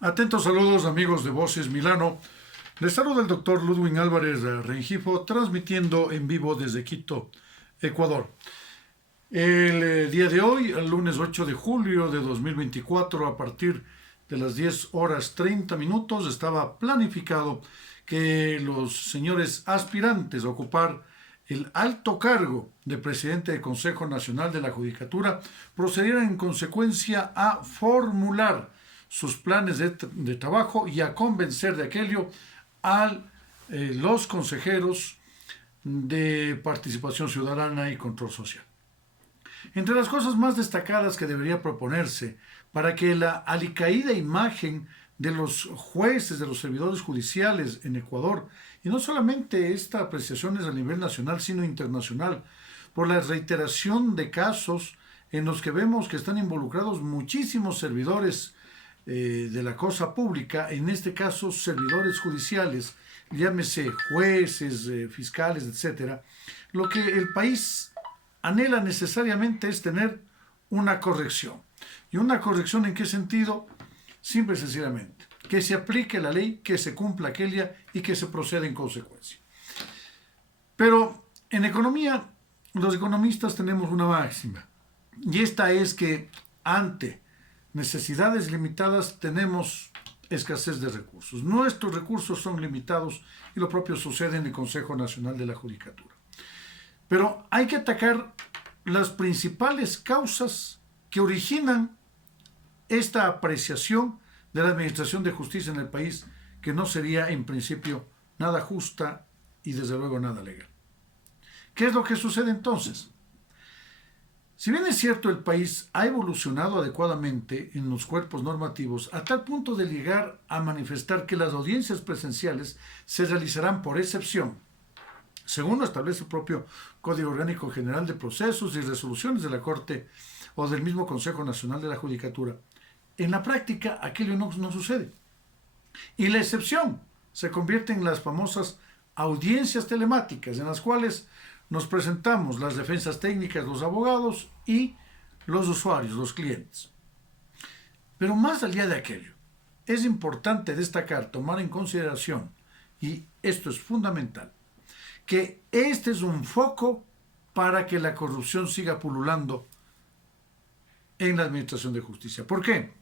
Atentos saludos amigos de Voces Milano. Les saluda el doctor Ludwig Álvarez Rengifo, transmitiendo en vivo desde Quito, Ecuador. El día de hoy, el lunes 8 de julio de 2024, a partir de las 10 horas 30 minutos, estaba planificado que los señores aspirantes a ocupar el alto cargo de presidente del Consejo Nacional de la Judicatura procedieran en consecuencia a formular sus planes de trabajo y a convencer de aquello a los consejeros de participación ciudadana y control social. Entre las cosas más destacadas que debería proponerse para que la alicaída imagen de los jueces, de los servidores judiciales en Ecuador, y no solamente esta apreciación es a nivel nacional, sino internacional, por la reiteración de casos en los que vemos que están involucrados muchísimos servidores de la cosa pública, en este caso servidores judiciales, llámese jueces, fiscales, etcétera. Lo que el país anhela necesariamente es tener una corrección. ¿Y una corrección en qué sentido? Simple y sencillamente, que se aplique la ley, que se cumpla aquella y que se proceda en consecuencia. Pero en economía, los economistas tenemos una máxima, y esta es que ante necesidades limitadas tenemos escasez de recursos. Nuestros recursos son limitados y lo propio sucede en el Consejo Nacional de la Judicatura. Pero hay que atacar las principales causas que originan esta apreciación de la administración de justicia en el país, que no sería en principio nada justa y desde luego nada legal. ¿Qué es lo que sucede entonces? Si bien es cierto, el país ha evolucionado adecuadamente en los cuerpos normativos a tal punto de llegar a manifestar que las audiencias presenciales se realizarán por excepción, según lo establece el propio Código Orgánico General de Procesos y resoluciones de la Corte o del mismo Consejo Nacional de la Judicatura, en la práctica aquello no sucede. Y la excepción se convierte en las famosas audiencias telemáticas, en las cuales nos presentamos las defensas técnicas, los abogados y los usuarios, los clientes. Pero más allá de aquello, es importante destacar, tomar en consideración, y esto es fundamental, que este es un foco para que la corrupción siga pululando en la administración de justicia. ¿Por qué?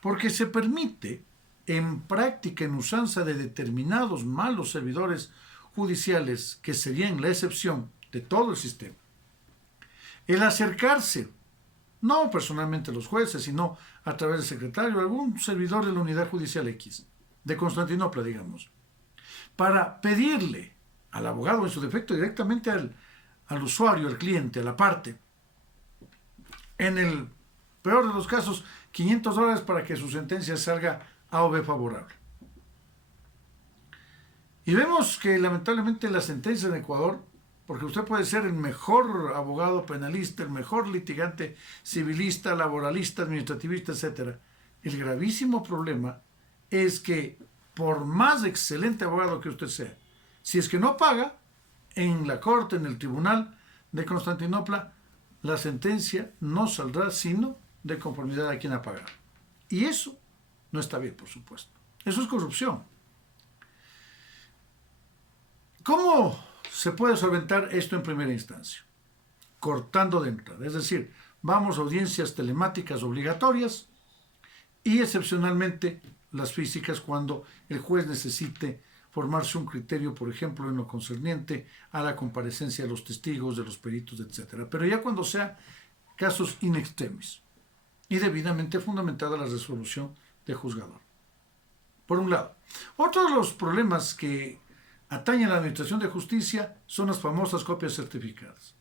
Porque se permite en práctica, en usanza de determinados malos servidores judiciales, que serían la excepción de todo el sistema, el acercarse, no personalmente a los jueces, sino a través del secretario, algún servidor de la unidad judicial X, de Constantinopla, digamos, para pedirle al abogado, en su defecto directamente al usuario, al cliente, a la parte, en el peor de los casos, $500 para que su sentencia salga A o B favorable. Y vemos que lamentablemente las sentencias en Ecuador, porque usted puede ser el mejor abogado penalista, el mejor litigante civilista, laboralista, administrativista, etc. El gravísimo problema es que por más excelente abogado que usted sea, si es que no paga, en la corte, en el tribunal de Constantinopla, la sentencia no saldrá sino de conformidad a quien ha pagado. Y eso no está bien, por supuesto. Eso es corrupción. ¿Cómo se puede solventar esto en primera instancia? Cortando de entrada, es decir, vamos a audiencias telemáticas obligatorias y excepcionalmente las físicas cuando el juez necesite formarse un criterio, por ejemplo, en lo concerniente a la comparecencia de los testigos, de los peritos, etc. Pero ya cuando sea casos in extremis y debidamente fundamentada la resolución del juzgador. Por un lado. Otro de los problemas que atañen a la administración de justicia son las famosas copias certificadas.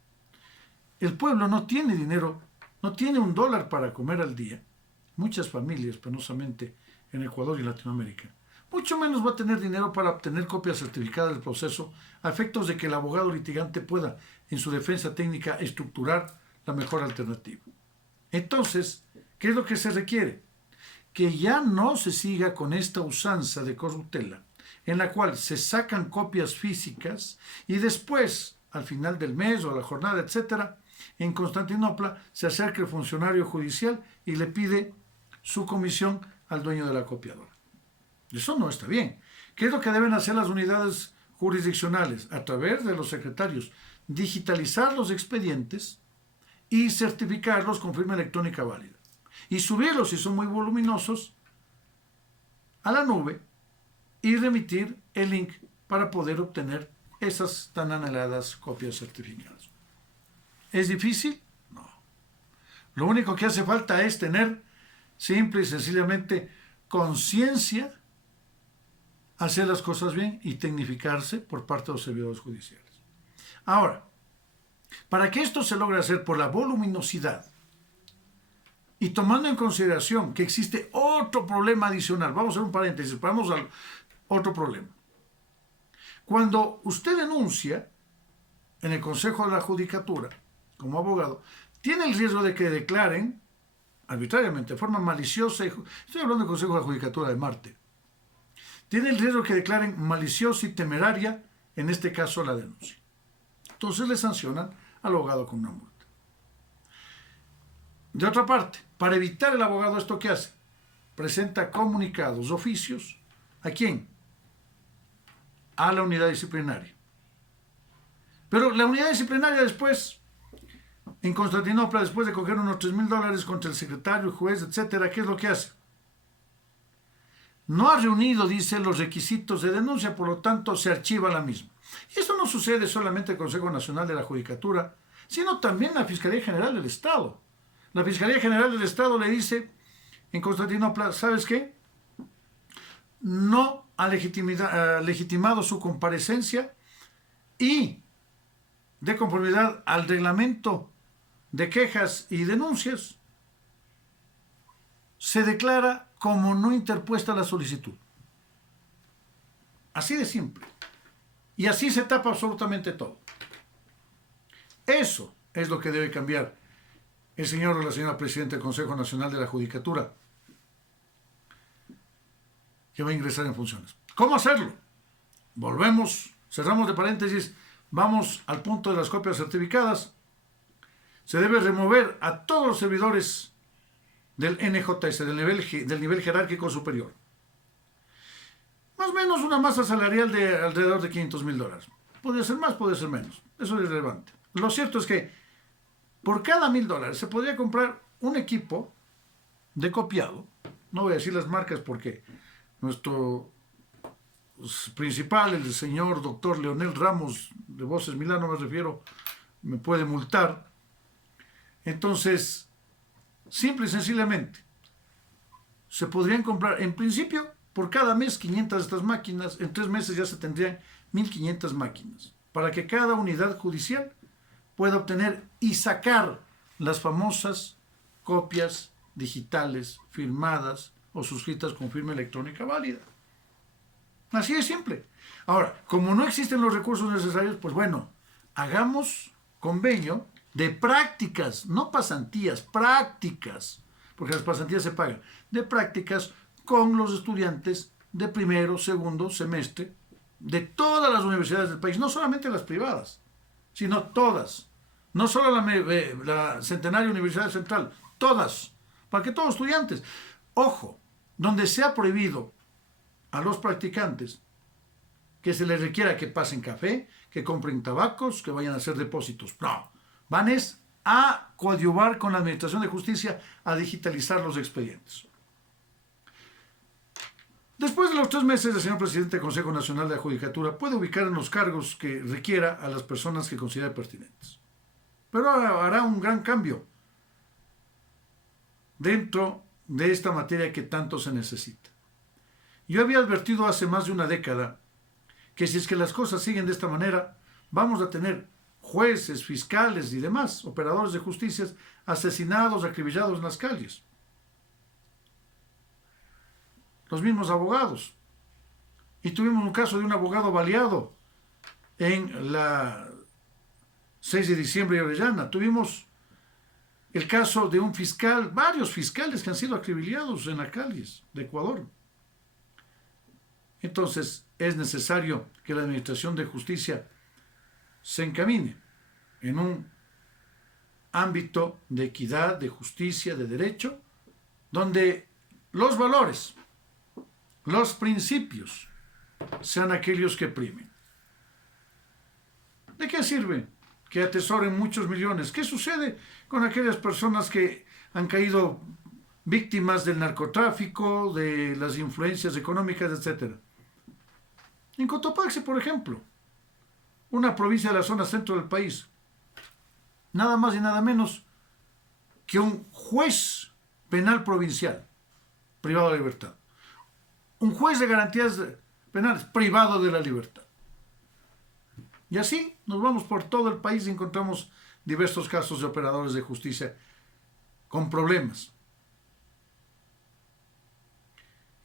El pueblo no tiene dinero, no tiene $1 para comer al día. Muchas familias, penosamente, en Ecuador y Latinoamérica. Mucho menos va a tener dinero para obtener copias certificadas del proceso a efectos de que el abogado litigante pueda, en su defensa técnica, estructurar la mejor alternativa. Entonces, ¿qué es lo que se requiere? Que ya no se siga con esta usanza de corruptela, en la cual se sacan copias físicas y después, al final del mes o a la jornada, etc., en Constantinopla se acerca el funcionario judicial y le pide su comisión al dueño de la copiadora. Eso no está bien. ¿Qué es lo que deben hacer las unidades jurisdiccionales? A través de los secretarios, digitalizar los expedientes y certificarlos con firma electrónica válida. Y subirlos, si son muy voluminosos, a la nube y remitir el link para poder obtener esas tan anheladas copias certificadas. ¿Es difícil? No. Lo único que hace falta es tener simple y sencillamente conciencia, hacer las cosas bien y tecnificarse por parte de los servidores judiciales. Ahora, para que esto se logre hacer por la voluminosidad y tomando en consideración que existe otro problema adicional, vamos a hacer un paréntesis, vamos al otro problema. Cuando usted denuncia en el Consejo de la Judicatura como abogado, tiene el riesgo de que declaren arbitrariamente, de forma maliciosa, estoy hablando del Consejo de la Judicatura de Marte, tiene el riesgo de que declaren maliciosa y temeraria, en este caso, la denuncia. Entonces le sancionan al abogado con una multa. De otra parte, para evitar el abogado, ¿esto qué hace? Presenta comunicados, oficios. ¿A quién? A la unidad disciplinaria. Pero la unidad disciplinaria después, en Constantinopla, después de coger unos $3,000 contra el secretario, el juez, etcétera, ¿qué es lo que hace? No ha reunido, dice, los requisitos de denuncia, por lo tanto se archiva la misma. Y esto no sucede solamente en el Consejo Nacional de la Judicatura, sino también en la Fiscalía General del Estado. La Fiscalía General del Estado le dice en Constantinopla, ¿sabes qué? No ha legitimado su comparecencia y, de conformidad al reglamento de quejas y denuncias, se declara como no interpuesta la solicitud. Así de simple. Y así se tapa absolutamente todo. Eso es lo que debe cambiar el señor o la señora presidenta del Consejo Nacional de la Judicatura, que va a ingresar en funciones. ¿Cómo hacerlo? Volvemos, cerramos de paréntesis, vamos al punto de las copias certificadas. Se debe remover a todos los servidores del NJS, del nivel jerárquico superior. Más o menos una masa salarial de alrededor de $500,000. Puede ser más, puede ser menos. Eso es irrelevante. Lo cierto es que por cada $1,000 se podría comprar un equipo de copiado. No voy a decir las marcas porque nuestro principal, el señor doctor Leonel Ramos de Voces Milano, me refiero, me puede multar. Entonces, simple y sencillamente, se podrían comprar, en principio, por cada mes 500 de estas máquinas. En 3 meses ya se tendrían 1,500 máquinas, para que cada unidad judicial pueda obtener y sacar las famosas copias digitales firmadas o suscritas con firma electrónica válida. Así de simple. Ahora, como no existen los recursos necesarios, pues bueno, hagamos convenio de prácticas, no pasantías, prácticas, porque las pasantías se pagan, de prácticas con los estudiantes de primero, segundo semestre de todas las universidades del país, no solamente las privadas, sino todas, no solo la Centenaria Universidad Central, todas, para que todos estudiantes, ojo, donde se ha prohibido a los practicantes que se les requiera que pasen café, que compren tabacos, que vayan a hacer depósitos, no, van es a coadyuvar con la Administración de Justicia a digitalizar los expedientes. Después de los 3 meses, el señor presidente del Consejo Nacional de la Judicatura puede ubicar en los cargos que requiera a las personas que considere pertinentes. Pero hará un gran cambio dentro de esta materia que tanto se necesita. Yo había advertido hace más de una década que si es que las cosas siguen de esta manera, vamos a tener jueces, fiscales y demás operadores de justicia asesinados, acribillados en las calles. Los mismos abogados. Y tuvimos un caso de un abogado baleado en la 6 de diciembre de Orellana. Tuvimos el caso de un fiscal, varios fiscales que han sido acribillados en las calles de Ecuador. Entonces, es necesario que la Administración de Justicia se encamine en un ámbito de equidad, de justicia, de derecho, donde los valores, los principios, sean aquellos que primen. ¿De qué sirve que atesoren muchos millones? ¿Qué sucede con aquellas personas que han caído víctimas del narcotráfico, de las influencias económicas, etcétera? En Cotopaxi, por ejemplo, una provincia de la zona centro del país, nada más y nada menos que un juez penal provincial privado de libertad, un juez de garantías penales privado de la libertad. Y así nos vamos por todo el país y encontramos diversos casos de operadores de justicia con problemas.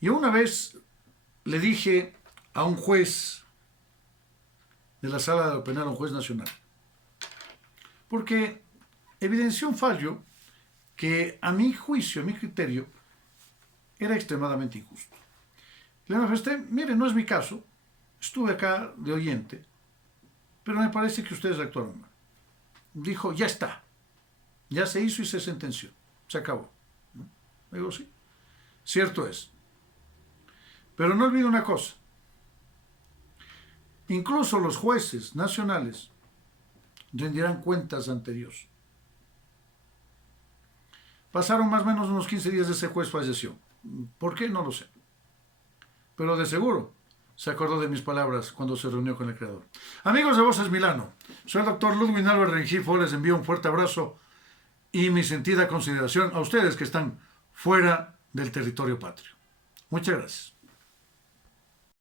Y una vez le dije a un juez de la sala de lo penal, a un juez nacional, porque evidenció un fallo que a mi juicio, a mi criterio, era extremadamente injusto. Le manifesté, mire, no es mi caso, estuve acá de oyente, pero me parece que ustedes actuaron mal. Dijo, ya está, ya se hizo y se sentenció, se acabó. Digo, sí, cierto es. Pero no olvide una cosa, incluso los jueces nacionales rendirán cuentas ante Dios. Pasaron más o menos unos 15 días de ese juez falleció. ¿Por qué? No lo sé. Pero de seguro se acordó de mis palabras cuando se reunió con el Creador. Amigos de Voces Milano, soy el doctor Ludwig Álvarez Rengifo, les envío un fuerte abrazo y mi sentida consideración a ustedes que están fuera del territorio patrio. Muchas gracias.